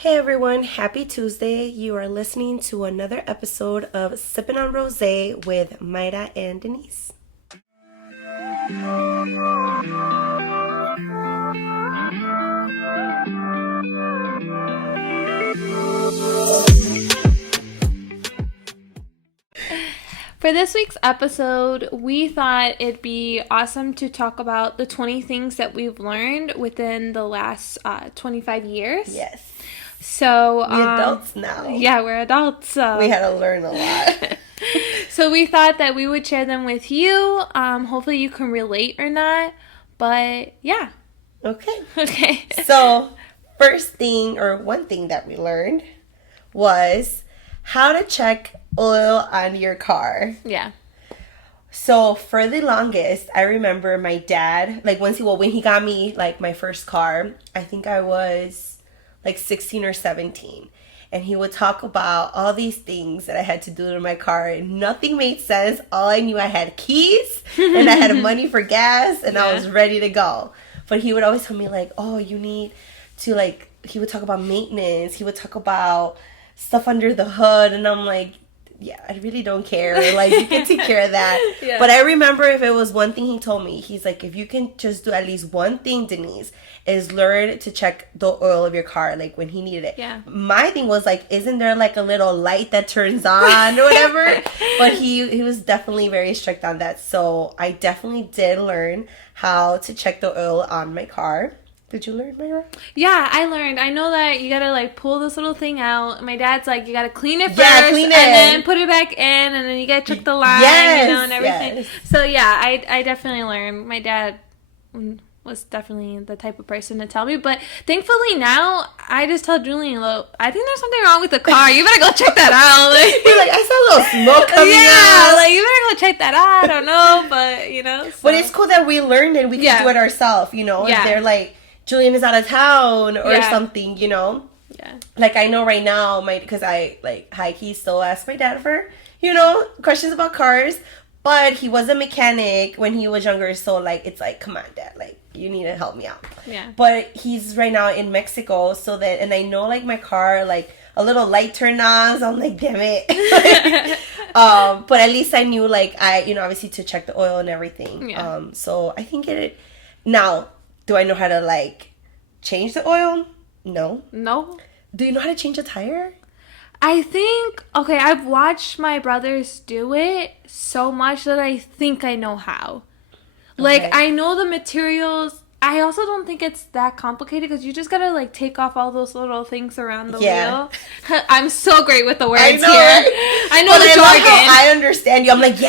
Hey everyone, happy Tuesday. You are listening to another episode of Sippin on Rosé with Mayra and Denise. For this week's episode, we thought it'd be awesome to talk about the 20 things that we've learned within the last 25 years. Yes. So We're adults now. Yeah, we're adults. We had to learn a lot. So we thought that we would share them with you. Hopefully you can relate or not. But yeah. Okay. So first thing, or one thing that we learned was how to check oil on your car. Yeah. So for the longest, I remember my dad, when he got me my first car, I think I was 16 or 17. And he would talk about all these things that I had to do to my car, and nothing made sense. All I knew, I had keys and I had money for gas and I was ready to go. But he would always tell me oh, you need to he would talk about maintenance. He would talk about stuff under the hood, and I'm like, yeah, I really don't care. You can take care of that. Yeah. But I remember if it was one thing he told me, he's like, if you can just do at least one thing, Denise, is learn to check the oil of your car, when he needed it. Yeah. My thing was isn't there a little light that turns on or whatever? But he was definitely very strict on that. So I definitely did learn how to check the oil on my car. Did you learn, Mayra? Yeah, I learned. I know that you gotta pull this little thing out. My dad's you gotta clean it first, clean it, and then put it back in, and then you gotta check the line, and everything. Yes. So yeah, I definitely learned. My dad was definitely the type of person to tell me, but thankfully now I just tell Julian, look, I think there's something wrong with the car. You better go check that out. You're I saw a little smoke coming out. You better go check that out. I don't know, but So. But it's cool that we learned and we can do it ourselves. If they're Julian is out of town or something, Yeah. I know right now, because I, high-key still ask my dad for, questions about cars. But he was a mechanic when he was younger, so, it's come on, Dad, you need to help me out. Yeah. But he's right now in Mexico, and I know, my car, a little light turned on, so I'm damn it. But at least I knew, obviously to check the oil and everything. Yeah. So I think now... Do I know how to, change the oil? No. No. Do you know how to change a tire? I think, I've watched my brothers do it so much that I think I know how. Okay. I know the materials. I also don't think it's that complicated because you just gotta, take off all those little things around the wheel. I'm so great with the words here. I know the jargon. I understand you. I'm those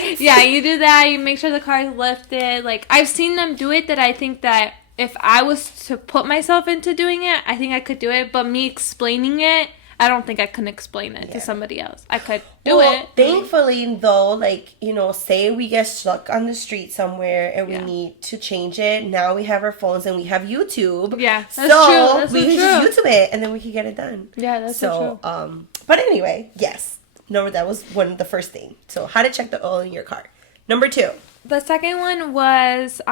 things. Yeah, you do that. You make sure the car is lifted. I've seen them do it that I think that if I was to put myself into doing it, I think I could do it. But me explaining it, I don't think I can explain it to somebody else. I could do it. Thankfully, though, say we get stuck on the street somewhere and we need to change it. Now we have our phones and we have YouTube. Yeah, that's true. So we can just YouTube it and then we can get it done. Yeah, that's so true. But anyway, yes. No, that was the first thing. So how to check the oil in your car. Number 2. The second one was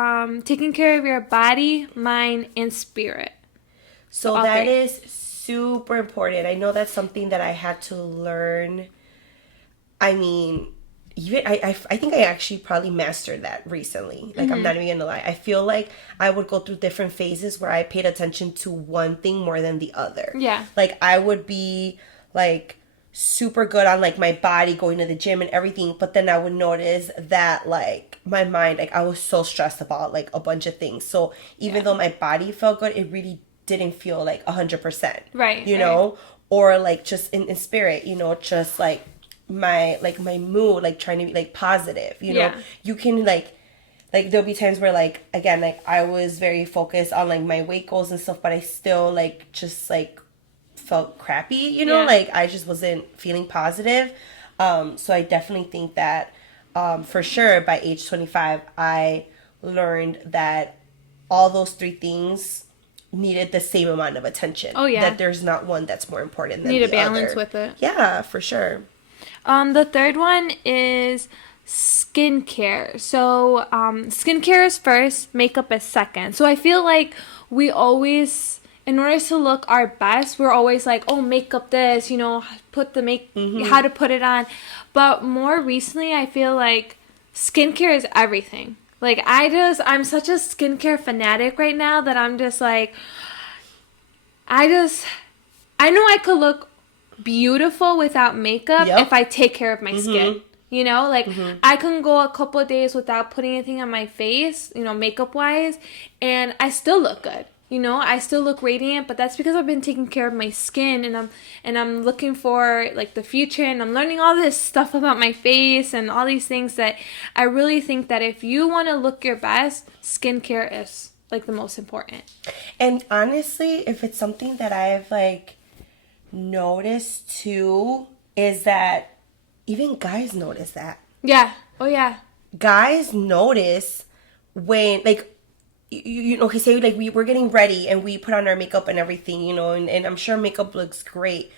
taking care of your body, mind, and spirit. So that is super important. I know that's something that I had to learn. I mean, I think I actually probably mastered that recently. I'm not even gonna lie. I feel like I would go through different phases where I paid attention to one thing more than the other. Yeah. I would be super good on my body, going to the gym and everything, but then I would notice that my mind, I was so stressed about a bunch of things. So even though my body felt good, it really didn't feel 100%. Right. You know? Or just in spirit, just my mood, trying to be positive, you know? You can there'll be times where again, I was very focused on my weight goals and stuff, but I still just felt crappy, you know? I just wasn't feeling positive. So I definitely think that for sure by age 25 I learned that all those 3 things needed the same amount of attention. Oh yeah. That there's not one that's more important than the other. Need a balance with it. Yeah, for sure. The third one is skincare. So skincare is first, makeup is second. So I feel like we always in order to look our best, we're always like, oh, makeup this, put the how to put it on. But more recently, I feel like skincare is everything. Like, I'm such a skincare fanatic right now that I'm just like, I know I could look beautiful without makeup if I take care of my skin. I can go a couple of days without putting anything on my face, makeup wise, and I still look good. I still look radiant, but that's because I've been taking care of my skin, and I'm looking for like the future, and I'm learning all this stuff about my face and all these things that I really think that if you want to look your best, skincare is like the most important. And honestly, if it's something that I've like noticed too, is that even guys notice that. Yeah. Oh yeah. Guys notice when like okay, say like we're getting ready and we put on our makeup and everything, and I'm sure makeup looks great,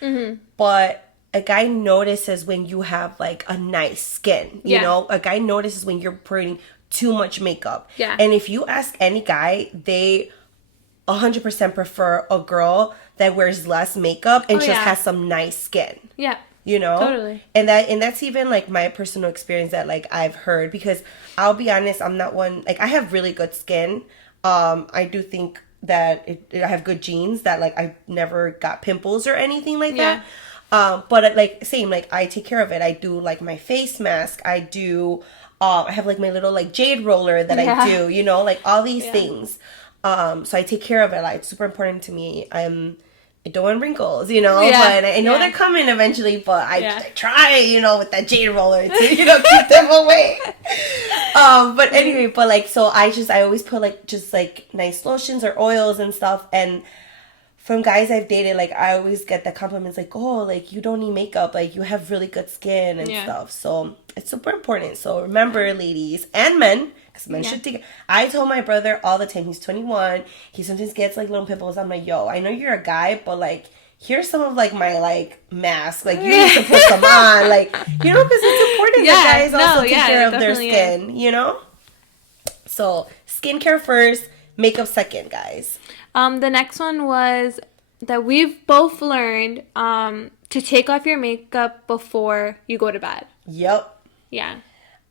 but a guy notices when you have like a nice skin, you know, a guy notices when you're putting too much makeup. Yeah. And if you ask any guy, they 100% prefer a girl that wears less makeup and just has some nice skin. Yeah. Totally. And that's even like my personal experience that like I've heard, because I'll be honest, I'm not one, like I have really good skin. I do think that I have good genes, that like I never got pimples or anything like that. But like same, like I take care of it. I do like my face mask. I do, I have like my little like jade roller that I do, like all these things. So I take care of it. Like it's super important to me. I don't want wrinkles, but I know they're coming eventually, but I try, with that jade roller to, keep them away. But anyway, but like, so I always put like, just like nice lotions or oils and stuff. And from guys I've dated, like I always get the compliments like, oh, like you don't need makeup, like you have really good skin and stuff. So it's super important. So remember, ladies and men, because men should take. I told my brother all the time, he's 21, he sometimes gets like little pimples. I'm like, yo, I know you're a guy, but like here's some of like my like mask, like you need to put some on, like, because it's important that guys also take care of their skin, So skincare first, makeup second, guys. The next one was that we've both learned to take off your makeup before you go to bed. Yep. Yeah.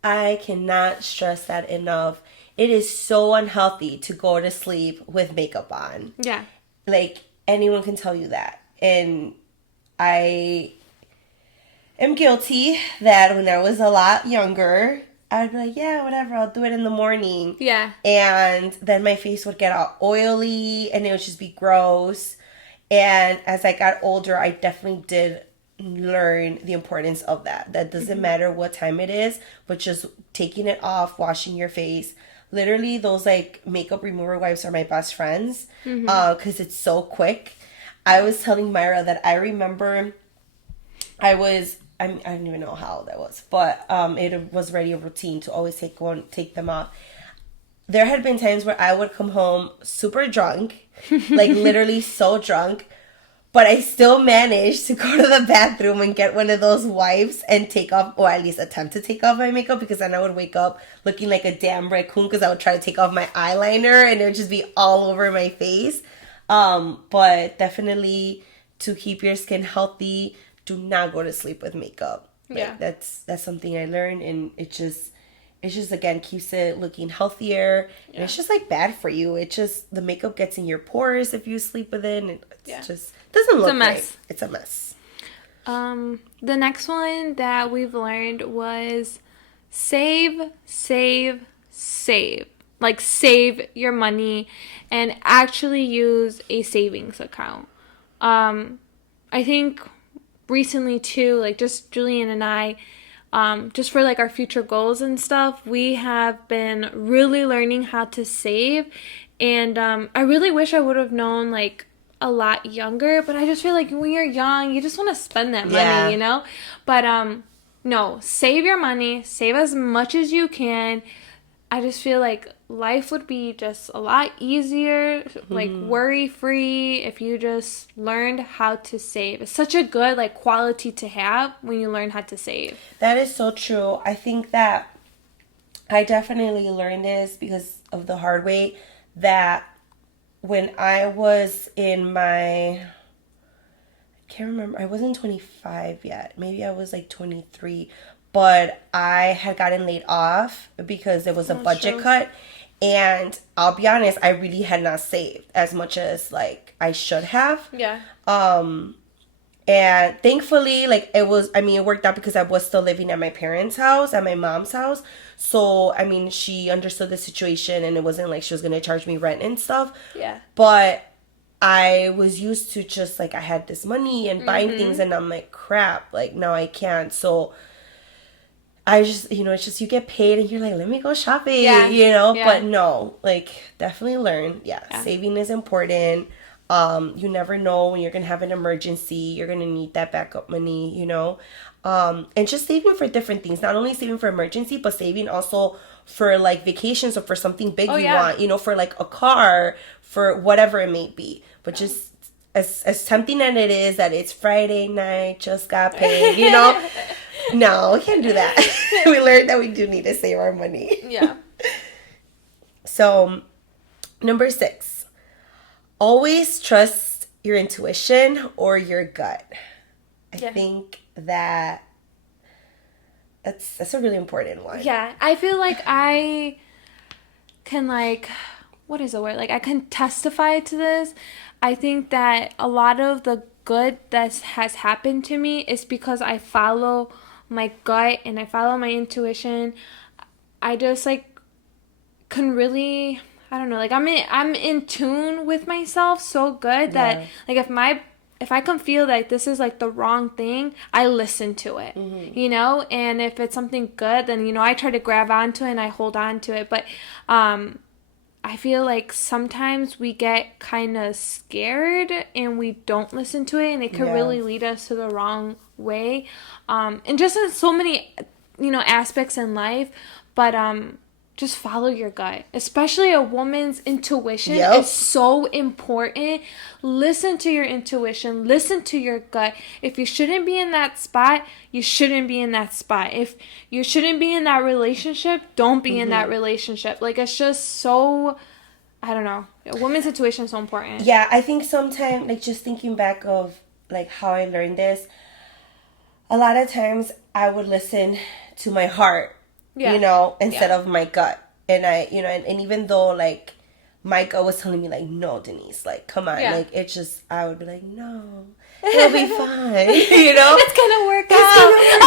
I cannot stress that enough. It is so unhealthy to go to sleep with makeup on. Yeah. Like, anyone can tell you that. And I am guilty that when I was a lot younger, I would be like, yeah, whatever, I'll do it in the morning. Yeah. And then my face would get all oily and it would just be gross. And as I got older, I definitely did learn the importance of that. That doesn't matter what time it is, but just taking it off, washing your face. Literally, those like makeup remover wipes are my best friends because it's so quick. I was telling Mayra that I remember I don't even know how that was, but it was already a routine to always take them off. There had been times where I would come home super drunk, like literally so drunk, but I still managed to go to the bathroom and get one of those wipes and take off, or at least attempt to take off my makeup, because then I would wake up looking like a damn raccoon because I would try to take off my eyeliner and it would just be all over my face. But definitely to keep your skin healthy, do not go to sleep with makeup. Yeah. Like, that's something I learned, and it just again keeps it looking healthier. Yeah. And it's just like bad for you. It just, the makeup gets in your pores if you sleep with it, and it's just doesn't look great. It's a mess. The next one that we've learned was save. Like, save your money and actually use a savings account. I think recently too, like just Julian and I, just for like our future goals and stuff, we have been really learning how to save. And I really wish I would have known like a lot younger, but I just feel like when you're young, you just want to spend that money, But no, save your money, save as much as you can. I just feel like life would be just a lot easier, like worry-free, if you just learned how to save. It's such a good like quality to have when you learn how to save. That is so true. I think that I definitely learned this because of the hard way, that when I was in my, I can't remember, I wasn't 25 yet. Maybe I was like 23. But I had gotten laid off because there was a budget cut. And I'll be honest, I really had not saved as much as like I should have. Yeah. And thankfully, like it worked out because I was still living at my parents' house, at my mom's house. So, I mean, she understood the situation and it wasn't like she was going to charge me rent and stuff. Yeah. But I was used to just like I had this money and buying things and I'm like, crap, like now I can't. So I just, it's just you get paid and you're like, let me go shopping, Yeah. But no, like definitely learn. Yeah. Saving is important. You never know when you're going to have an emergency. You're going to need that backup money, and just saving for different things. Not only saving for emergency, but saving also for like vacations or for something big want, for like a car, for whatever it may be. But just as tempting as it is that it's Friday night, just got paid, no, we can't do that. We learned that we do need to save our money. Yeah. So, number 6. Always trust your intuition or your gut. I think that's a really important one. Yeah, I feel like I can what is the word? Like I can testify to this. I think that a lot of the good that has happened to me is because I follow my gut and I follow my intuition. I just can really, I don't know, like I'm in tune with myself so good that like if I can feel that this is like the wrong thing, I listen to it, and if it's something good, then I try to grab onto it and I hold on to it. But I feel like sometimes we get kind of scared and we don't listen to it, and it could really lead us to the wrong way, and just in so many aspects in life. But just follow your gut. Especially a woman's intuition is so important. Listen to your intuition. Listen to your gut. If you shouldn't be in that spot, you shouldn't be in that spot. If you shouldn't be in that relationship, don't be in that relationship. Like, it's just so, I don't know. A woman's intuition is so important. Yeah, I think sometimes, like, just thinking back of, like, how I learned this, a lot of times I would listen to my heart. Instead of my gut. And I, and even though, like, my gut was telling me, like, no, Denise, like, come on. Like, it's just, I would be like, no, it'll be fine. It's going to work out.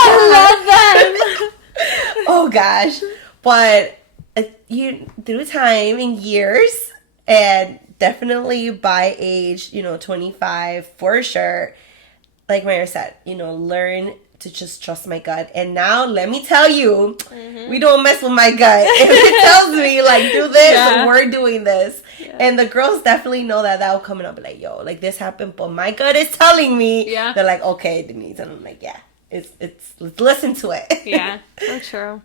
I love them. Oh, gosh. But through time and years, and definitely by age, 25, for sure, like Mayra said, learn to just trust my gut. And now let me tell you, we don't mess with my gut. If it tells me like do this, we're doing this. And the girls definitely know that will come up like, yo, like this happened, but my gut is telling me. They're like, okay, Denise. And I'm like, it's let's listen to it. Yeah, so true.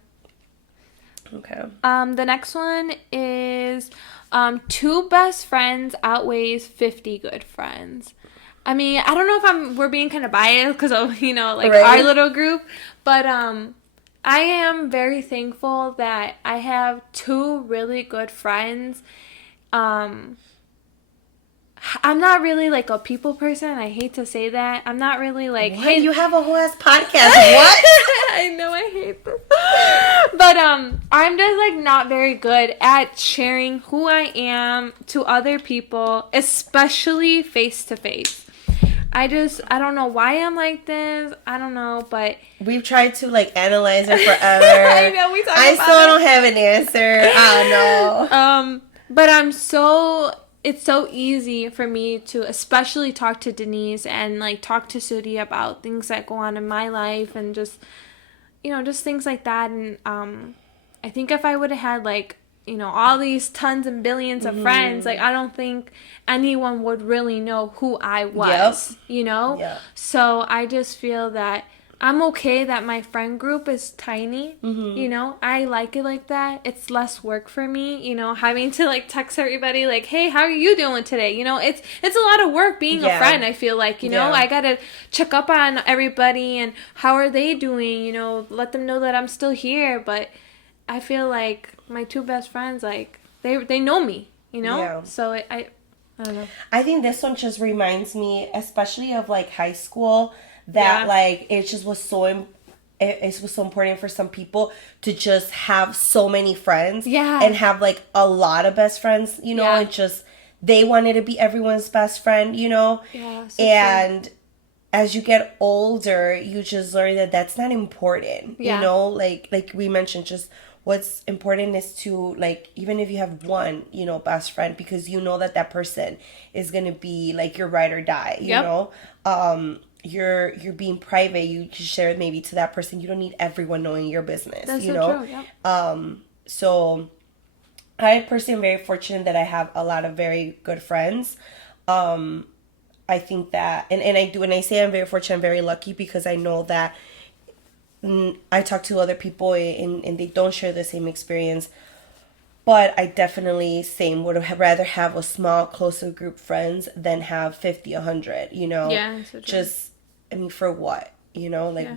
Okay. The next one is 2 best friends outweighs 50 good friends. I mean, I don't know if we're being kind of biased because of, our little group, but I am very thankful that I have 2 really good friends. I'm not really like a people person. I hate to say that. I'm not really like, what? Hey, you have a whole ass podcast. What? I know, I hate this. But I'm just like not very good at sharing who I am to other people, especially face to face. I don't know why I'm like this. I don't know, but we've tried to like analyze it forever. I know, we talk about it. I still don't have an answer. I don't know. But it's so easy for me to especially talk to Denise and like talk to Sudi about things that go on in my life and just just things like that. And I think if I would have had like all these tons and billions of friends, like I don't think anyone would really know who I was, So I just feel that I'm okay that my friend group is tiny, I like it like that. It's less work for me, having to like text everybody like, hey, how are you doing today? It's a lot of work being a friend. I feel like, I gotta check up on everybody and how are they doing, let them know that I'm still here. But I feel like my 2 best friends, like they know me, so I don't know. I think this one just reminds me, especially of like high school, that like it just was so it was so important for some people to just have so many friends and have like a lot of best friends, you know, and just they wanted to be everyone's best friend, you know. And true. As you get older, you just learn that that's not important, you know, like we mentioned, just what's important is to, like, even if you have one, you know, best friend, because you know that that person is going to be like your ride or die, you know. You're being private, you just share it maybe to that person. You don't need everyone knowing your business. That's you know true, so I personally am very fortunate that I have a lot of very good friends. I think that and I do, and I say I'm very fortunate, I'm very lucky, because I know that I talk to other people and they don't share the same experience. But I definitely would rather have a small, closer group of friends than have 50, 100, you know? Yeah, so true. Just, I mean, for what? You know, like,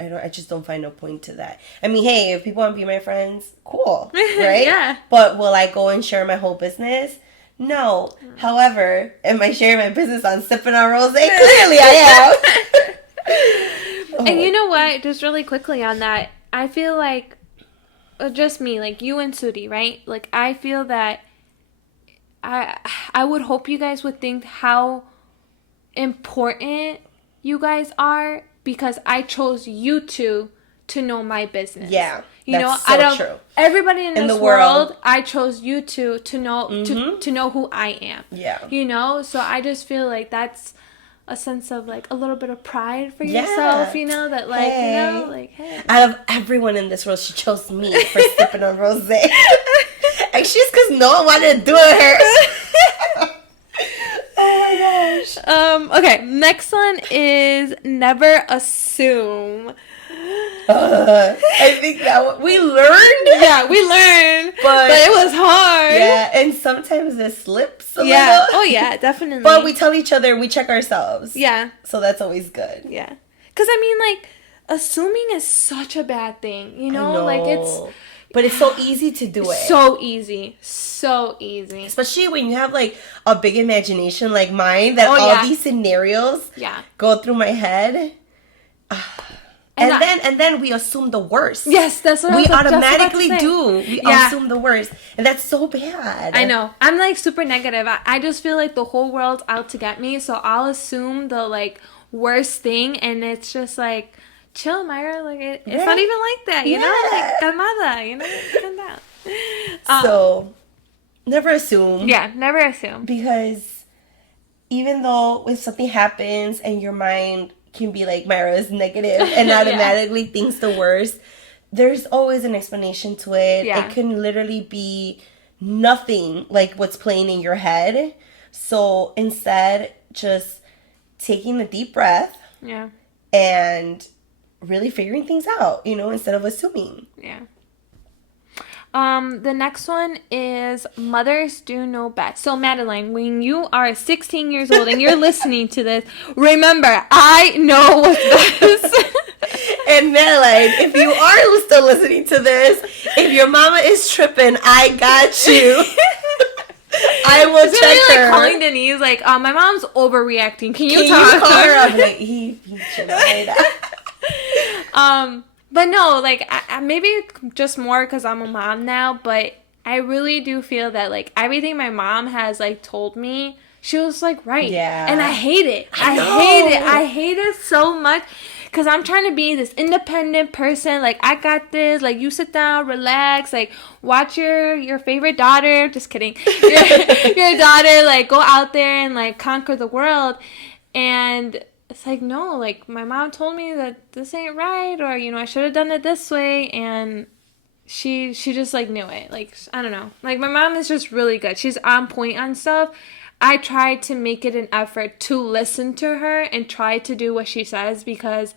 I just don't find no point to that. I mean, hey, if people want to be my friends, cool, right? But will I go and share my whole business? No. However, am I sharing my business on Sippin on Rosé? Clearly I am. And you know what? Just really quickly on that, I feel like, just me, like you and Sudi, right? Like, I feel that I would hope you guys would think how important you guys are, because I chose you two to know my business. Yeah, you know, so out of true. Everybody in this world, I chose you two to know to know who I am. Yeah, you know, so I just feel like that's a sense of like a little bit of pride for yourself, you know, that like, you know, like, hey. Out of everyone in this world, she chose me for Sippin on Rosé. And she's because no one wanted to do it her. Oh my gosh. Okay, next one is never assume. I think that we learned. Yeah, we learned, but it was hard. Yeah, and sometimes it slips a little. Oh yeah, definitely. But we tell each other, we check ourselves. Yeah. So that's always good. Yeah. Because, I mean, like, assuming is such a bad thing, you know? Like, it's... But it's so easy to do it. So easy. So easy. Especially when you have, like, a big imagination like mine, that all these scenarios go through my head. And then we assume the worst. Yes, that's what we automatically do. We assume the worst, and that's so bad. I know. I'm like super negative. I just feel like the whole world's out to get me, so I'll assume the like worst thing, and it's just like, chill, Mayra. Like it's not even like that, you know. Like calmada, you know, calm down. So never assume. Yeah, never assume, because even though if something happens and your mind can be like, Mayra is negative and automatically thinks the worst, there's always an explanation to it. It can literally be nothing like what's playing in your head. So instead, just taking a deep breath and really figuring things out, you know, instead of assuming. The next one is mothers do know best. So Madeline, when you are 16 years old and you're listening to this, remember, I know what's best. And Madeline, if you are still listening to this, if your mama is tripping, I got you. I will check her. Like calling Denise, like, my mom's overreacting. Can you talk to her? I'm like, he should have made that. But no, like, I maybe just more because I'm a mom now, but I really do feel that, like, everything my mom has, like, told me, she was, like, right. Yeah. And I hate it. I hate it so much because I'm trying to be this independent person. Like, I got this. Like, you sit down, relax, like, watch your favorite daughter. Just kidding. Your daughter, like, go out there and, like, conquer the world. And it's like, no, like, my mom told me that this ain't right, or, you know, I should have done it this way, and she just, like, knew it. Like, I don't know. Like, my mom is just really good. She's on point on stuff. I try to make it an effort to listen to her and try to do what she says, because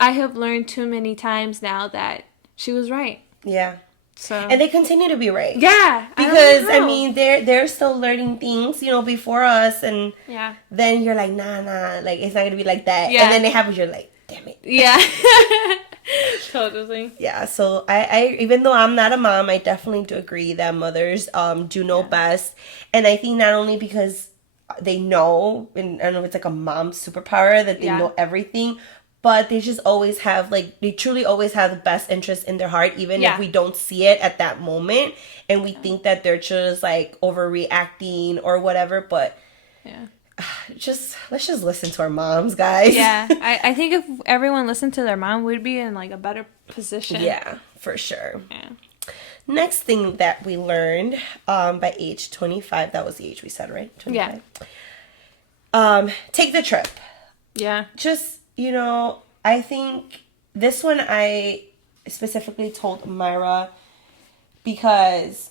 I have learned too many times now that she was right. Yeah. So. And they continue to be right. Yeah. Because, I mean, they're still learning things, you know, before us. And then you're like, nah, like, it's not going to be like that. Yeah. And then it happens, you're like, damn it. Yeah. Totally. Yeah, so I even though I'm not a mom, I definitely do agree that mothers do know best. And I think not only because they know, and I don't know if it's like a mom superpower that they know everything, but they just always have, like, they truly always have the best interest in their heart, even if we don't see it at that moment, and we think that they're just, like, overreacting or whatever, but let's just listen to our moms, guys. Yeah, I think if everyone listened to their mom, we'd be in, like, a better position. Yeah, for sure. Yeah. Next thing that we learned by age 25, that was the age we said, right? 25. Yeah. Take the trip. Yeah. Just, I think this one I specifically told Mayra because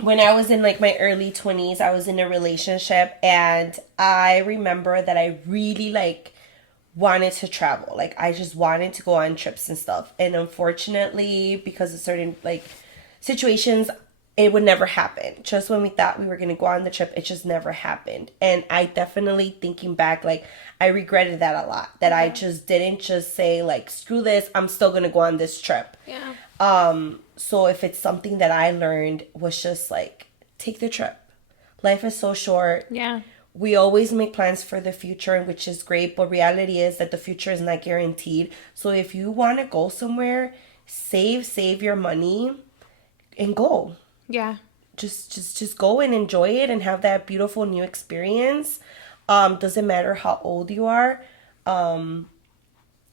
when I was in like my early 20s, I was in a relationship, and I remember that I really like wanted to travel. Like, I just wanted to go on trips and stuff. And unfortunately, because of certain like situations, it would never happen. Just when we thought we were going to go on the trip, it just never happened. And I definitely, thinking back, like, I regretted that a lot. That I just didn't just say, like, screw this, I'm still going to go on this trip. Yeah. So if it's something that I learned was just, like, take the trip. Life is so short. Yeah. We always make plans for the future, which is great. But reality is that the future is not guaranteed. So if you want to go somewhere, save your money and go. Yeah. Just go and enjoy it and have that beautiful new experience. Doesn't matter how old you are.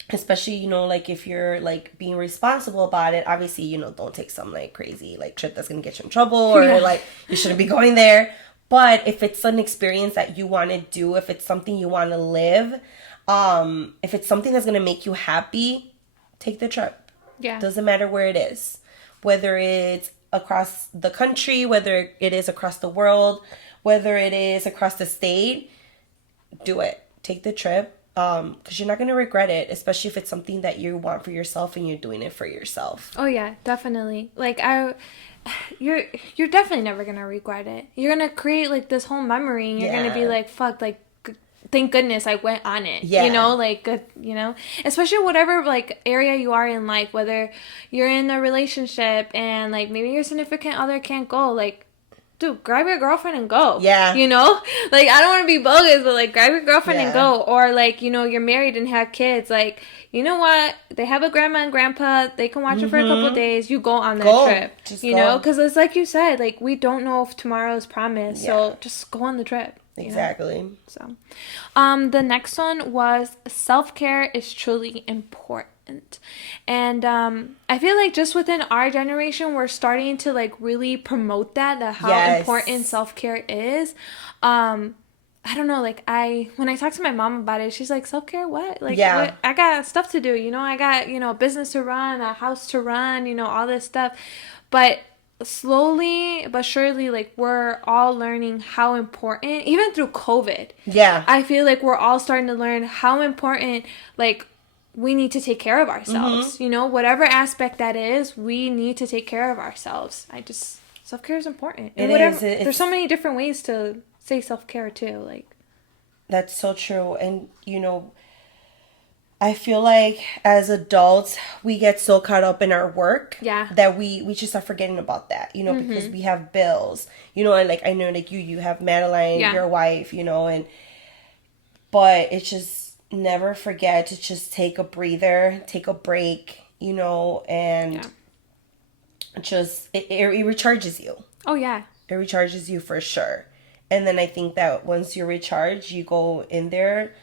Especially, like if you're like being responsible about it, obviously, don't take some like crazy like trip that's gonna get you in trouble or like you shouldn't be going there. But if it's an experience that you want to do, if it's something you want to live, if it's something that's gonna make you happy, take the trip. Yeah. Doesn't matter where it is, whether it's across the country, whether it is across the world, whether it is across the state, do it. Take the trip. Because you're not going to regret it, especially if it's something that you want for yourself and you're doing it for yourself. Oh yeah, definitely. Like you're definitely never going to regret it. You're going to create like this whole memory and you're going to be like, fuck, like, thank goodness I went on it. Yeah. Like, good, especially whatever like area you are in life, whether you're in a relationship and like maybe your significant other can't go, like, dude, grab your girlfriend and go. Yeah. Like, I don't want to be bogus, but, like, grab your girlfriend and go. Or, like, you're married and have kids. Like, you know what? They have a grandma and grandpa. They can watch it for a couple of days. You go on that trip. Just go. Because it's like you said, like, we don't know if tomorrow is promised. Yeah. So, just go on the trip. Exactly. So, the next one was self-care is truly important. And I feel like just within our generation, we're starting to like really promote that how important self-care is. I don't know, like when I talk to my mom about it, she's like, self-care, what? Like, what? I got stuff to do, I got, a business to run, a house to run, all this stuff. But slowly but surely, like, we're all learning how important, even through COVID. Yeah. I feel like we're all starting to learn how important, like, we need to take care of ourselves. Whatever aspect that is, we need to take care of ourselves. Self-care is important. And there's so many different ways to say self-care too. Like, that's so true. And, I feel like as adults, we get so caught up in our work that we just are forgetting about that, because we have bills, and like, I know like you have Madeline, your wife, but it's just, never forget to just take a breather, take a break, and just, it recharges you. Oh, yeah. It recharges you for sure. And then I think that once you're recharged, you go in there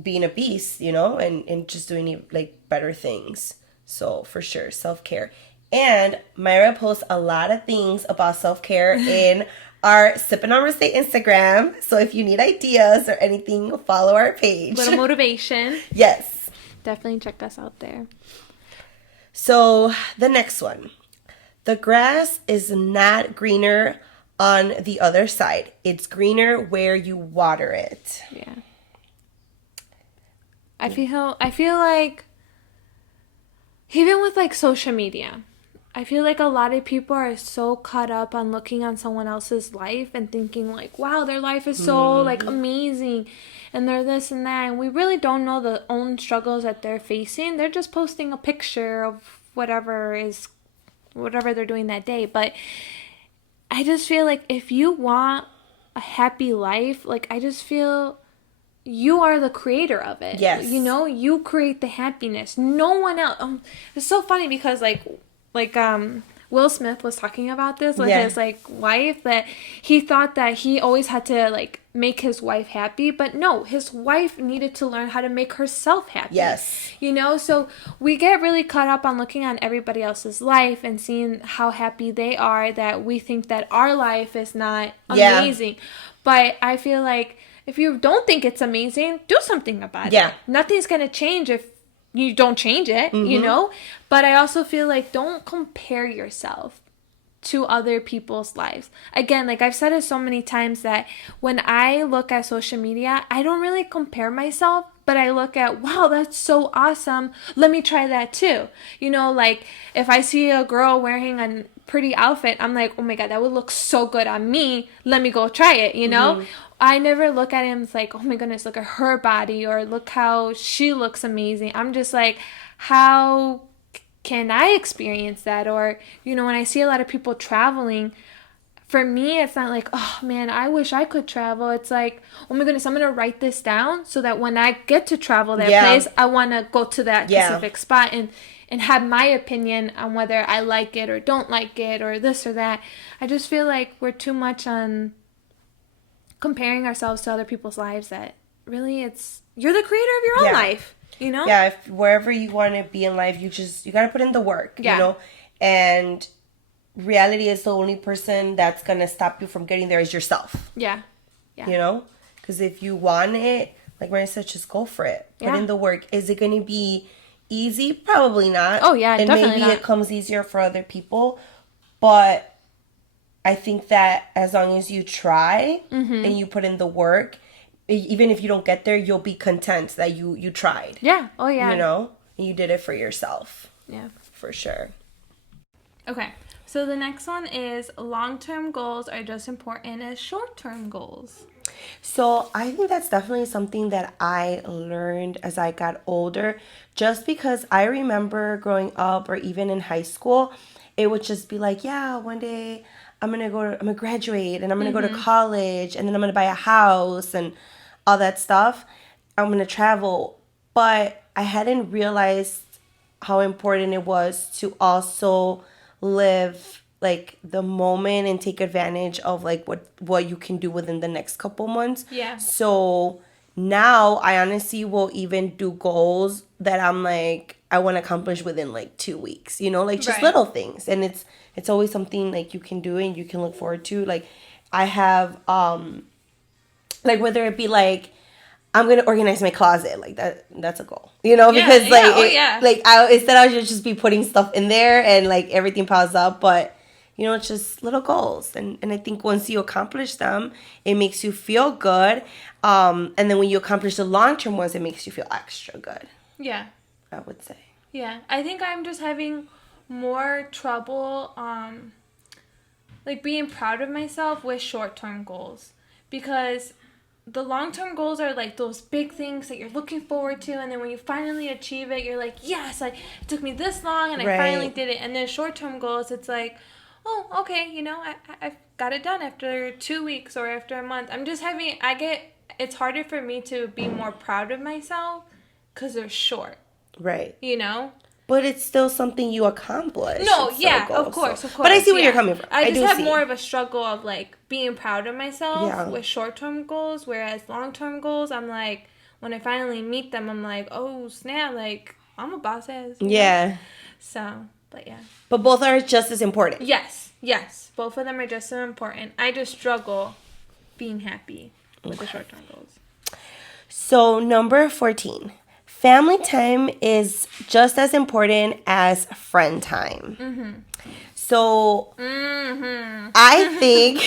being a beast, and just doing like better things. So for sure, self-care. And Mayra posts a lot of things about self-care in our Sippin on Rosé Instagram. So if you need ideas or anything, follow our page. Little motivation. Yes. Definitely check us out there. So the next one. The grass is not greener on the other side. It's greener where you water it. Yeah. I feel like even with like social media, I feel like a lot of people are so caught up on looking on someone else's life and thinking like, wow, their life is so like amazing and they're this and that. And we really don't know the own struggles that they're facing. They're just posting a picture of whatever they're doing that day. But I just feel like if you want a happy life, like, I just feel you are the creator of it. Yes. You know, you create the happiness. No one else. It's so funny because, like, Will Smith was talking about this with his, like, wife, that he thought that he always had to, like, make his wife happy. But no, his wife needed to learn how to make herself happy. Yes. You know, so we get really caught up on looking on everybody else's life and seeing how happy they are, that we think that our life is not amazing. But I feel like if you don't think it's amazing, do something about it. Nothing's going to change if you don't change it, you know? But I also feel like don't compare yourself to other people's lives. Again, like I've said it so many times, that when I look at social media, I don't really compare myself, but I look at, wow, that's so awesome. Let me try that too. You know, like if I see a girl wearing a pretty outfit, I'm like, oh my God, that would look so good on me. Let me go try it, you know? I never look at him as like, oh my goodness, look at her body, or look how she looks amazing. I'm just like, how can I experience that? Or, you know, when I see a lot of people traveling, for me, it's not like, oh man, I wish I could travel. It's like, oh my goodness, I'm going to write this down so that when I get to travel that place, I want to go to that specific spot and have my opinion on whether I like it or don't like it or this or that. I just feel like we're too much on comparing ourselves to other people's lives, that really you're the creator of your own life, you know? Yeah, if wherever you want to be in life, you got to put in the work, you know? And reality is the only person that's going to stop you from getting there is yourself. Yeah. You know? Because if you want it, like Mayra said, just go for it. Put in the work. Is it going to be easy? Probably not. Oh, yeah, and definitely maybe it comes easier for other people. But I think that as long as you try and you put in the work, even if you don't get there, you'll be content that you tried. Yeah. Oh, yeah. You know? And you did it for yourself. Yeah. For sure. Okay. So the next one is, long-term goals are just important as short-term goals. So I think that's definitely something that I learned as I got older, just because I remember growing up or even in high school, it would just be like, yeah, one day I'm gonna graduate and I'm gonna go to college and then I'm gonna buy a house and all that stuff. I'm gonna travel. But I hadn't realized how important it was to also live like the moment and take advantage of like what you can do within the next couple months. Yeah. So now I honestly will even do goals that I'm like, I want to accomplish within like 2 weeks, you know, like just little things. And it's always something like you can do and you can look forward to. Like I have, like whether it be like, I'm going to organize my closet, like that's a goal, you know, because like instead I would just be putting stuff in there and like everything piles up, but you know, it's just little goals. And I think once you accomplish them, it makes you feel good. And then when you accomplish the long-term ones, it makes you feel extra good. Yeah. I would say. Yeah. I think I'm just having more trouble, like being proud of myself with short-term goals, because the long-term goals are like those big things that you're looking forward to, and then when you finally achieve it, you're like, yes, like it took me this long and I finally did it. And then short-term goals, it's like, oh, okay, you know, I got it done after 2 weeks or after a month. It's harder for me to be more proud of myself because they're short. Right. You know? But it's still something you accomplish. No, yeah, of course. But I see where you're coming from. I just have more of a struggle of like being proud of myself with short-term goals, whereas long-term goals, I'm like, when I finally meet them, I'm like, oh, snap, like, I'm a boss ass. Yeah. So, but yeah. But both are just as important. Yes. Both of them are just as important. I just struggle being happy with the short-term goals. So, number 14. Family time is just as important as friend time. Mm-hmm. So, I think...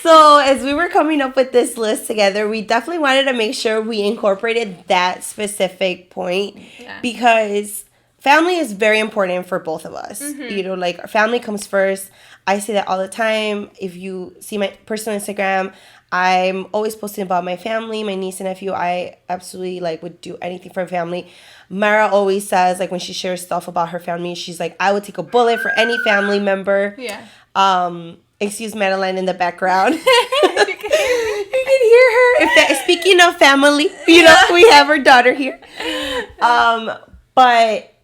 So, as we were coming up with this list together, we definitely wanted to make sure we incorporated that specific point. Yeah. Because family is very important for both of us. Mm-hmm. You know, like, our family comes first. I say that all the time. If you see my personal Instagram, I'm always posting about my family, my niece and nephew. I absolutely like would do anything for family. Mayra always says, like when she shares stuff about her family, she's like, I would take a bullet for any family member. Yeah. Excuse Madeline in the background. You can hear her. Speaking of family, we have her daughter here. But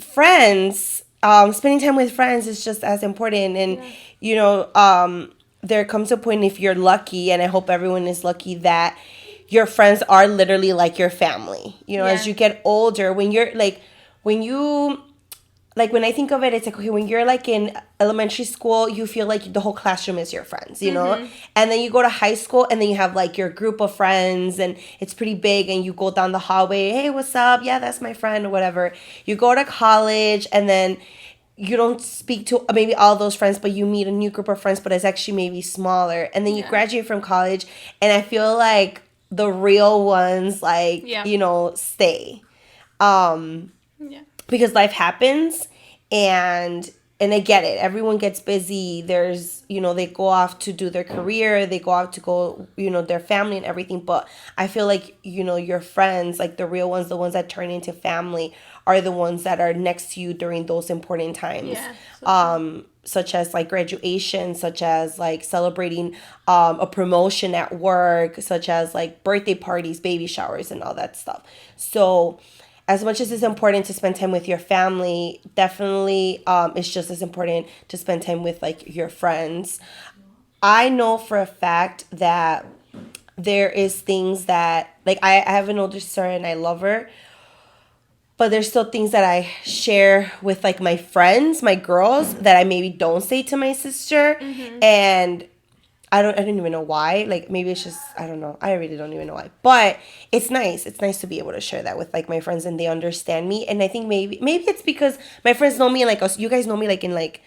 friends, spending time with friends is just as important. And, there comes a point, if you're lucky, and I hope everyone is lucky, that your friends are literally like your family. As you get older, when I think of it, it's like, okay, when you're like in elementary school, you feel like the whole classroom is your friends, and then you go to high school, and then you have like your group of friends, and it's pretty big, and you go down the hallway, hey, what's up? Yeah, that's my friend, or whatever. You go to college, and then you don't speak to maybe all those friends, but you meet a new group of friends, but it's actually maybe smaller. And then you graduate from college, and I feel like the real ones, stay. Because life happens, and I get it. Everyone gets busy. There's, they go off to do their career. They go out to go, their family and everything. But I feel like, your friends, like the real ones, the ones that turn into family, are the ones that are next to you during those important times. Yeah, so such as like graduation, such as like celebrating a promotion at work, such as like birthday parties, baby showers, and all that stuff. So as much as it's important to spend time with your family, definitely it's just as important to spend time with like your friends. I know for a fact that there is things that, like, I have an older sister and I love her, but there's still things that I share with like my friends, my girls, that I maybe don't say to my sister. And I don't even know why. Like, maybe it's just, I don't know. I really don't even know why. But it's nice. It's nice to be able to share that with like my friends, and they understand me. And I think maybe it's because my friends know me, and like you guys know me like in like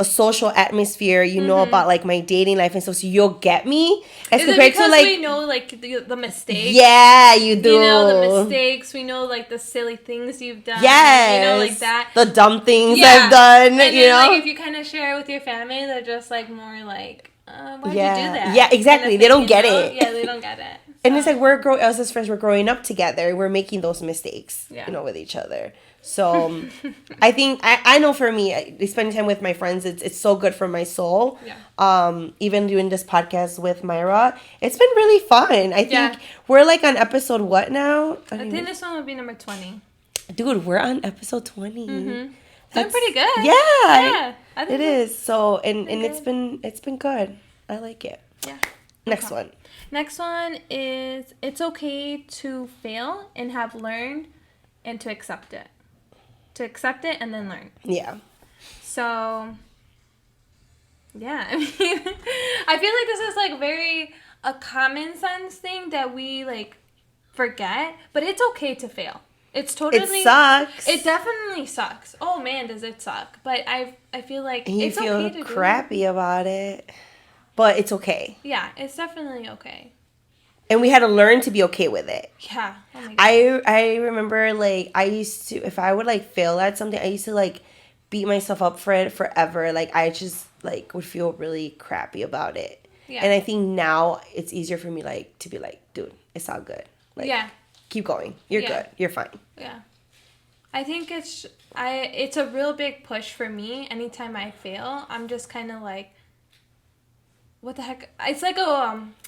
a social atmosphere, know about like my dating life and stuff, so you'll get me. As Is compared it because to like, we know like the mistakes? Yeah, you do. The mistakes. We know like the silly things you've done. Yes. Like that. The dumb things I've done. And then, like, if you kind of share with your family, they're just like more like, why'd you do that? Yeah, exactly. They don't get it. Yeah, they don't get it. So. And it's like us as friends, we're growing up together. We're making those mistakes, with each other. So I think, I know for me, spending time with my friends, it's so good for my soul. Yeah. Even doing this podcast with Mayra, it's been really fun. I think we're like on episode what now? I think this one would be number 20. Dude, we're on episode 20. That's pretty good. Yeah. I think it is. So, and it's been good. I like it. Yeah. Next one. Next one is, it's okay to fail and have learned, and to accept it. To accept it and then learn. Yeah. So, yeah. I mean, I feel like this is like very a common sense thing that we like forget, but it's okay to fail. It's totally. It sucks. It definitely sucks. Oh man, does it suck? But I feel like and it's okay to do it. You feel crappy about it, but it's okay. Yeah, it's definitely okay. And we had to learn to be okay with it. Yeah. Oh my God. I remember, like, I used to, if I would, like, fail at something, I used to, like, beat myself up for it forever. Like, I just, like, would feel really crappy about it. Yeah. And I think now it's easier for me, like, to be like, dude, it's all good. Like, keep going. You're good. You're fine. Yeah. I think it's a real big push for me. Anytime I fail, I'm just kind of like, what the heck? It's like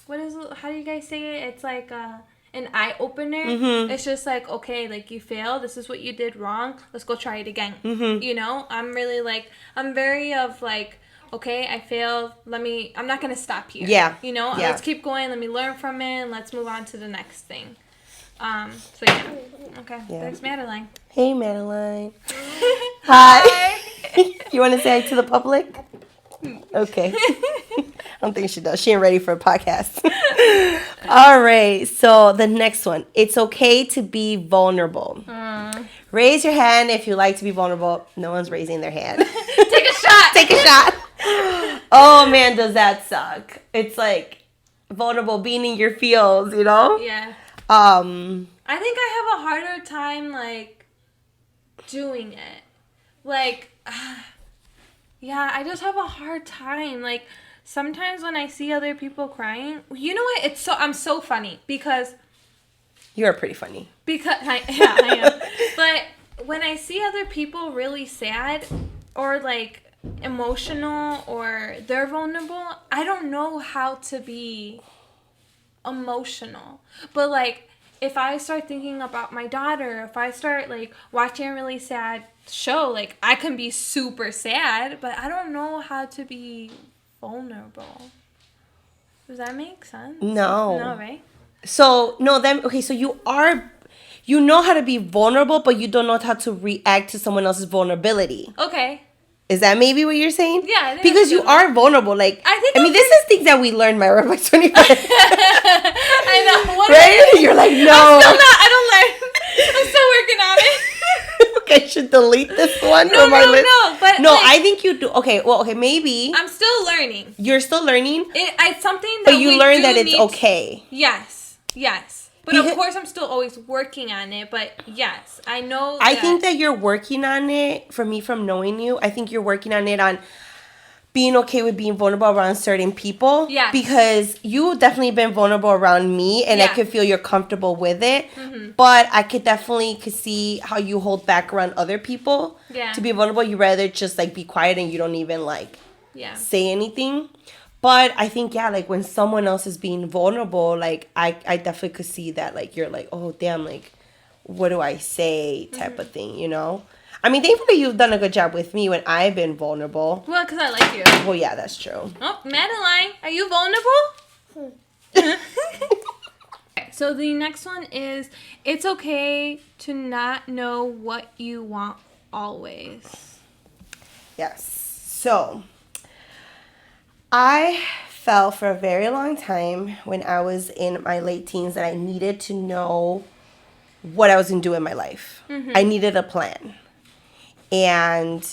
what is it? How do you guys say it? It's like an eye opener. It's just like, okay, like, you failed. This is what you did wrong. Let's go try it again. I'm really like, I'm very of like, okay, I failed. I'm not going to stop here. Yeah. Let's keep going. Let me learn from it, and let's move on to the next thing. So yeah. Okay. Yeah. There's Madeline. Hey, Madeline. Hi. You want to say hi to the public? Okay. I don't think she does. She ain't ready for a podcast. All right. So the next one. It's okay to be vulnerable. Raise your hand if you like to be vulnerable. No one's raising their hand. Take a shot. Take a shot. Oh, man, does that suck. It's like vulnerable, being in your feels, Yeah. I think I have a harder time, like, doing it. Like, yeah, I just have a hard time. Like, sometimes when I see other people crying, you know what? I'm so funny because you are pretty funny. Because I am. But when I see other people really sad, or like emotional or they're vulnerable, I don't know how to be emotional. But like, if I start thinking about my daughter, if I start like watching a really sad show, like I can be super sad, but I don't know how to be vulnerable. Does that make sense? No. No, right? So, no, then, okay, so you know how to be vulnerable, but you don't know how to react to someone else's vulnerability. Okay. Is that maybe what you're saying? Yeah, I think because you are vulnerable. Like, I mean, this is things that we learned, Mayra, by 25. I know. What right? You're like, no. I don't learn. I'm still working on it. Okay, I should delete this one from my list. No, I think you do. Okay, well, okay, maybe. I'm still learning. You're still learning? It's something that but you learn that it's okay. Yes. But of course, I'm still always working on it. But yes, I know I think that you're working on it, for me, from knowing you, I think you're working on it on being okay with being vulnerable around certain people. Yeah. Because you definitely been vulnerable around me, and I could feel you're comfortable with it. Mm-hmm. But I could see how you hold back around other people. Yeah. To be vulnerable, you rather just like be quiet and you don't even say anything. But I think, like when someone else is being vulnerable, like I definitely could see that, like you're like, oh damn, like what do I say type of thing, you know? I mean, thankfully you've done a good job with me when I've been vulnerable. Well, because I like you. Well, yeah, that's true. Oh, Madeline, are you vulnerable? So the next one is, it's okay to not know what you want always. Yes. So, I felt for a very long time when I was in my late teens that I needed to know what I was going to do in my life. Mm-hmm. I needed a plan. And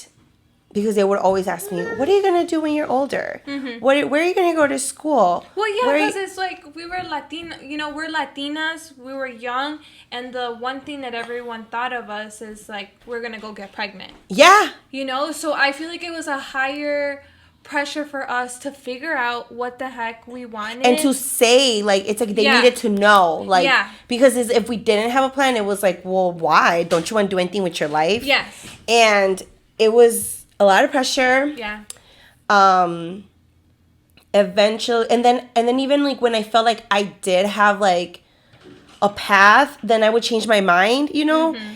because they would always ask me, what are you going to do when you're older? Mm-hmm. Where are you going to go to school? Well, yeah, because it's like we were Latina, we're Latinas, we were young, and the one thing that everyone thought of us is like, we're going to go get pregnant. Yeah. So I feel like it was a higher pressure for us to figure out what the heck we wanted. And to say, like, it's like they needed to know. Like, because if we didn't have a plan, it was like, well, why? Don't you want to do anything with your life? Yes. And it was a lot of pressure. Yeah. Eventually, and then even like when I felt like I did have like a path, then I would change my mind, Mm-hmm.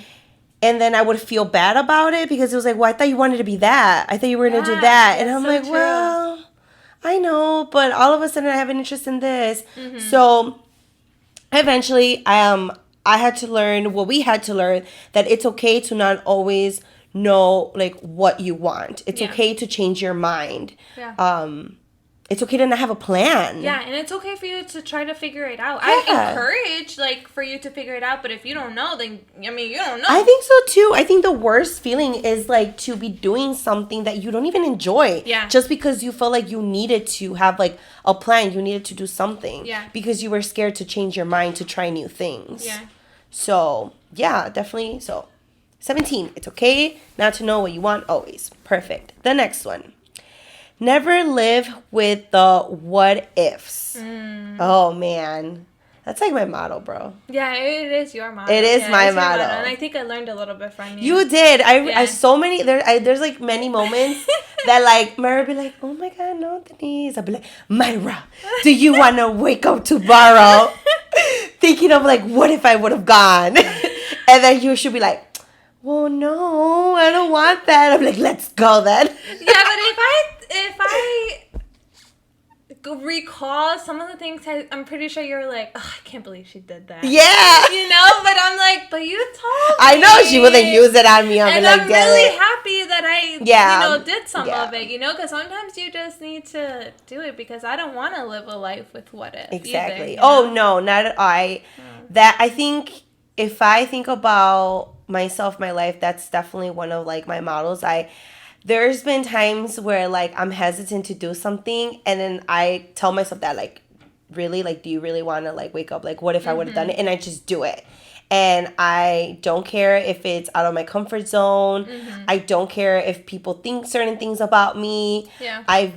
And then I would feel bad about it because it was like, well, I thought you wanted to be that. I thought you were going to do that. And I'm like, well, I know, but all of a sudden I have an interest in this. Mm-hmm. So eventually we had to learn that it's okay to not always know like what you want. It's okay to change your mind. Yeah. It's okay to not have a plan. Yeah, and it's okay for you to try to figure it out. Yeah. I encourage, like, for you to figure it out, but if you don't know, then, you don't know. I think so, too. I think the worst feeling is, like, to be doing something that you don't even enjoy. Yeah. Just because you felt like you needed to have, like, a plan. You needed to do something. Yeah. Because you were scared to change your mind to try new things. Yeah. So, yeah, definitely. So, 17. It's okay not to know what you want always. Perfect. The next one. Never live with the what ifs. Oh, man. That's like my motto, bro. Yeah, it is your motto. It is my motto. And I think I learned a little bit from you. You did. There's like many moments that like Mayra be like, oh my God, no, Denise. I'll be like, Mayra, do you want to wake up tomorrow thinking of like, what if I would have gone? And then you should be like, well, no, I don't want that. I'm like, let's go then. Yeah, but if I recall some of the things, I'm pretty sure you're like, oh, I can't believe she did that. Yeah. But I'm like, but you told me. I know she wouldn't use it on me. And I'm really happy that I, did some of it, because sometimes you just need to do it because I don't want to live a life with what if. Exactly. Either, Oh, no, not at all. That I think if I think about myself, my life, that's definitely one of like my models. There's been times where like I'm hesitant to do something, and then I tell myself that like, really, like, do you really want to like wake up? Like, what if I would have done it? And I just do it. And I don't care if it's out of my comfort zone. I don't care if people think certain things about me. Yeah. I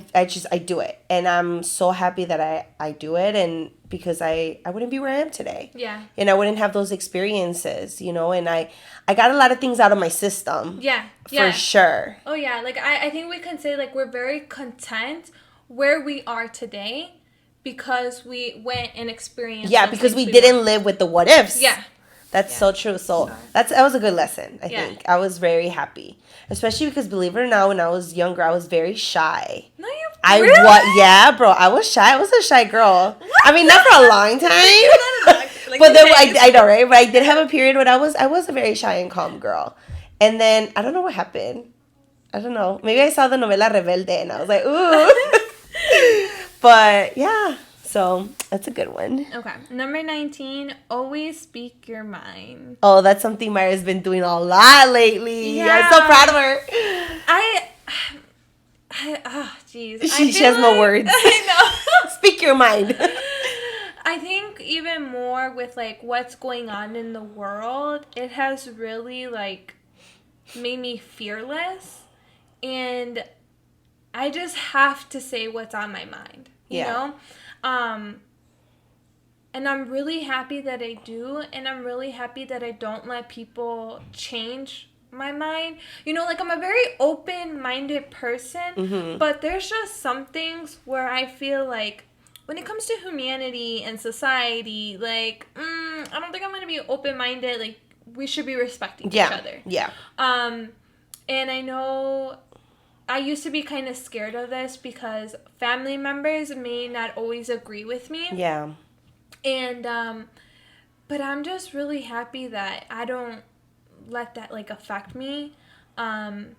do it. And I'm so happy that I do it, and because I wouldn't be where I am today. Yeah. And I wouldn't have those experiences, you know, and I got a lot of things out of my system. Yeah. For sure. Oh yeah, like I think we can say like we're very content where we are today because we went and experienced. Yeah, because we didn't live with the what ifs. Yeah. That's so true. So that was a good lesson, I think. I was very happy. Especially because, believe it or not, when I was younger, I was very shy. No, you really? Yeah, bro. I was shy. I was a shy girl. What? I mean, not for a long time. Like but then I know, right? But I did have a period when I was a very shy and calm girl. And then, I don't know what happened. I don't know. Maybe I saw the novela Rebelde and I was like, ooh. But, yeah. So, that's a good one. Okay. Number 19, always speak your mind. Oh, that's something Mayra's been doing a lot lately. Yeah. I'm so proud of her. Jeez. She has no words. I know. Speak your mind. I think even more with, like, what's going on in the world, it has really, like, made me fearless. And I just have to say what's on my mind, you know? And I'm really happy that I do, and I'm really happy that I don't let people change my mind. You know, like, I'm a very open-minded person, but there's just some things where I feel like when it comes to humanity and society, like, I don't think I'm going to be open-minded. Like, we should be respecting each other. Yeah. And I know I used to be kind of scared of this because family members may not always agree with me. Yeah. And, but I'm just really happy that I don't let that, like, affect me. And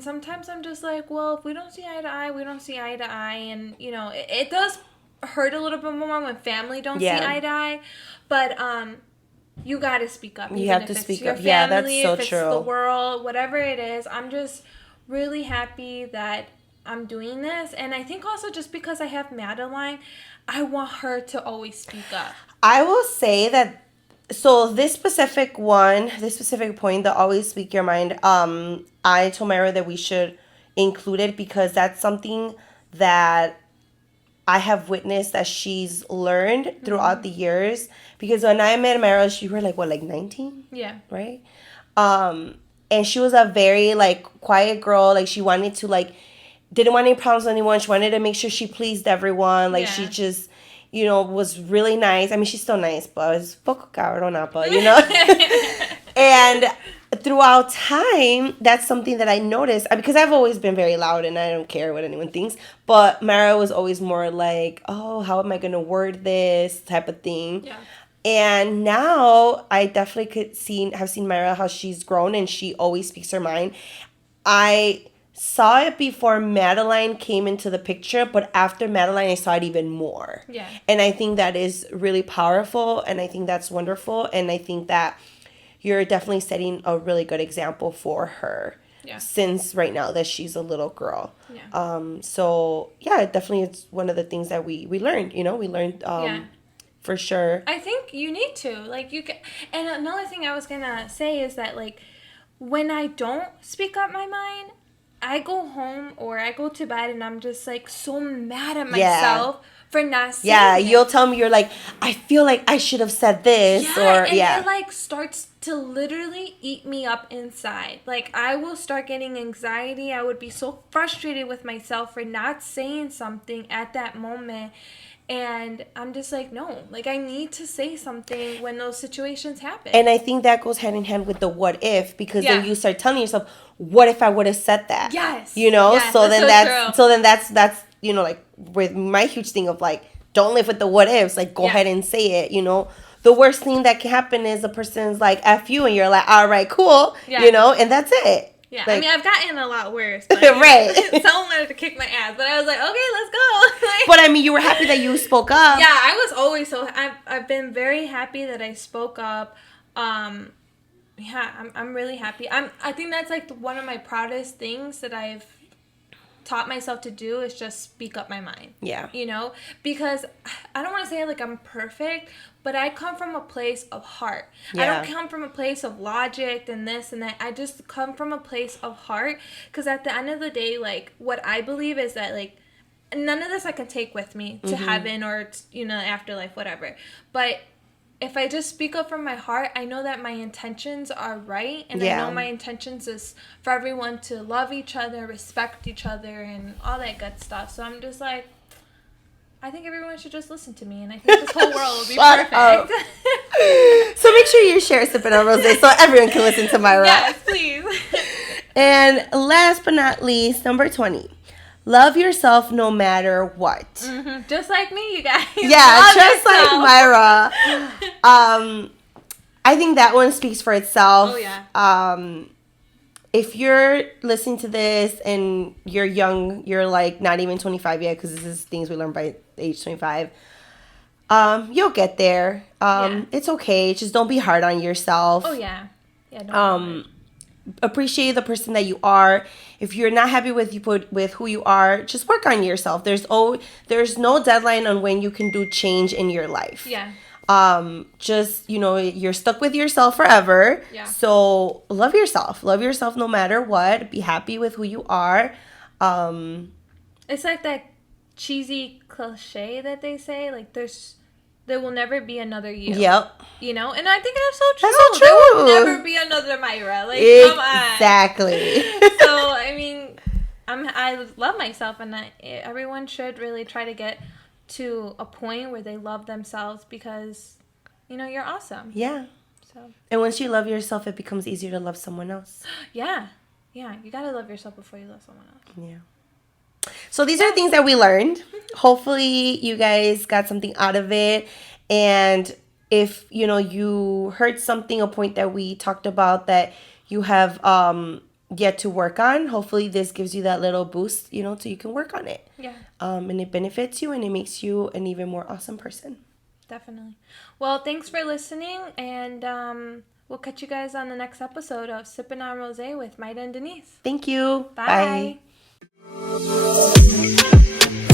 sometimes I'm just like, well, if we don't see eye to eye, we don't see eye to eye. And, you know, it does hurt a little bit more when family don't see eye to eye. But, you gotta speak up. You have to speak up. Family, yeah, that's so if it's true. the world, whatever it is, I'm just really happy that I'm doing this. And I think also just because I have Madeline, I want her to always speak up. I will say that, so this specific point, the always speak your mind, I told Mayra that we should include it because that's something that I have witnessed that she's learned throughout the years. Because when I met Mayra, she were like, what, like 19? Yeah. Right? And she was a very, like, quiet girl. Like, she wanted to, like, didn't want any problems with anyone. She wanted to make sure she pleased everyone. Like, she just, you know, was really nice. I mean, she's still nice, but es poco cabrona, but, you know. And throughout time, that's something that I noticed. Because I've always been very loud and I don't care what anyone thinks. But Mayra was always more like, oh, how am I going to word this type of thing. Yeah. And now I definitely have seen Mayra, how she's grown and she always speaks her mind. I saw it before Madeline came into the picture, but after Madeline, I saw it even more. Yeah. And I think that is really powerful, and I think that's wonderful, and I think that you're definitely setting a really good example for her. Yeah. Since right now that she's a little girl. Yeah. So yeah, definitely it's one of the things that we learned, you know, for sure. I think you need to, like, you can. And another thing I was gonna say is that, like, when I don't speak up my mind, I go home or I go to bed and I'm just, like, so mad at myself for not saying it. You'll tell me, you're like, I feel like I should have said this. It, like, starts to literally eat me up inside. Like, I will start getting anxiety. I would be so frustrated with myself for not saying something at that moment. And I'm just like, no, like, I need to say something when those situations happen. And I think that goes hand in hand with the what if, because then you start telling yourself, what if I would have said that? Yes. You know? Yes, so then that's that's you know, like, with my huge thing of, like, don't live with the what ifs, like, go ahead and say it, you know? The worst thing that can happen is a person's like, F you, and you're like, all right, cool, you know? And that's it. Yeah, like, I mean, I've gotten a lot worse. But, right. Someone wanted to kick my ass, but I was like, okay, let's go. Like, but I mean, you were happy that you spoke up. Yeah, I was always I've been very happy that I spoke up. I'm really happy. I think that's, like, one of my proudest things that I've taught myself to do is just speak up my mind. Yeah. You know, because I don't want to say like I'm perfect, but I come from a place of heart. Yeah. I don't come from a place of logic and this and that. I just come from a place of heart, because at the end of the day, like, what I believe is that, like, none of this I can take with me to heaven or, you know, afterlife, whatever. But if I just speak up from my heart, I know that my intentions are right. And I know my intentions is for everyone to love each other, respect each other, and all that good stuff. So I'm just like, I think everyone should just listen to me. And I think this whole world will be perfect. So make sure you share Sippin on Rosé so everyone can listen to Mayra. Yes, please. And last but not least, number 20. Love yourself no matter what. Mm-hmm. Just like me, you guys. Yeah, Love just yourself. like Mayra. I think that one speaks for itself. Oh, yeah. If you're listening to this and you're young, you're like not even 25 yet, because this is things we learn by age 25. You'll get there. It's okay. Just don't be hard on yourself. Oh, yeah. Yeah, don't appreciate the person that you are. If you're not happy with who you are, just work on yourself. There's no deadline on when you can do change in your life. Yeah. Just, you know, you're stuck with yourself forever. Yeah. So love yourself no matter what. Be happy with who you are. It's like that cheesy cliche that they say, like, there will never be another you. Yep. You know? And I think that's so true. That's so true. There will never be another Mayra. Like, come on. Exactly. So, I mean, I love myself, and everyone should really try to get to a point where they love themselves, because, you know, you're awesome. Yeah. So. And once you love yourself, it becomes easier to love someone else. Yeah. Yeah. You gotta love yourself before you love someone else. Yeah. So these are things that we learned. Hopefully you guys got something out of it. And if, you know, you heard something, a point that we talked about that you have yet to work on, hopefully this gives you that little boost, you know, so you can work on it. Yeah. And it benefits you, and it makes you an even more awesome person. Definitely. Well, thanks for listening, and we'll catch you guys on the next episode of Sippin on Rosé with Mayra and Denise. Thank you. Bye. Bye.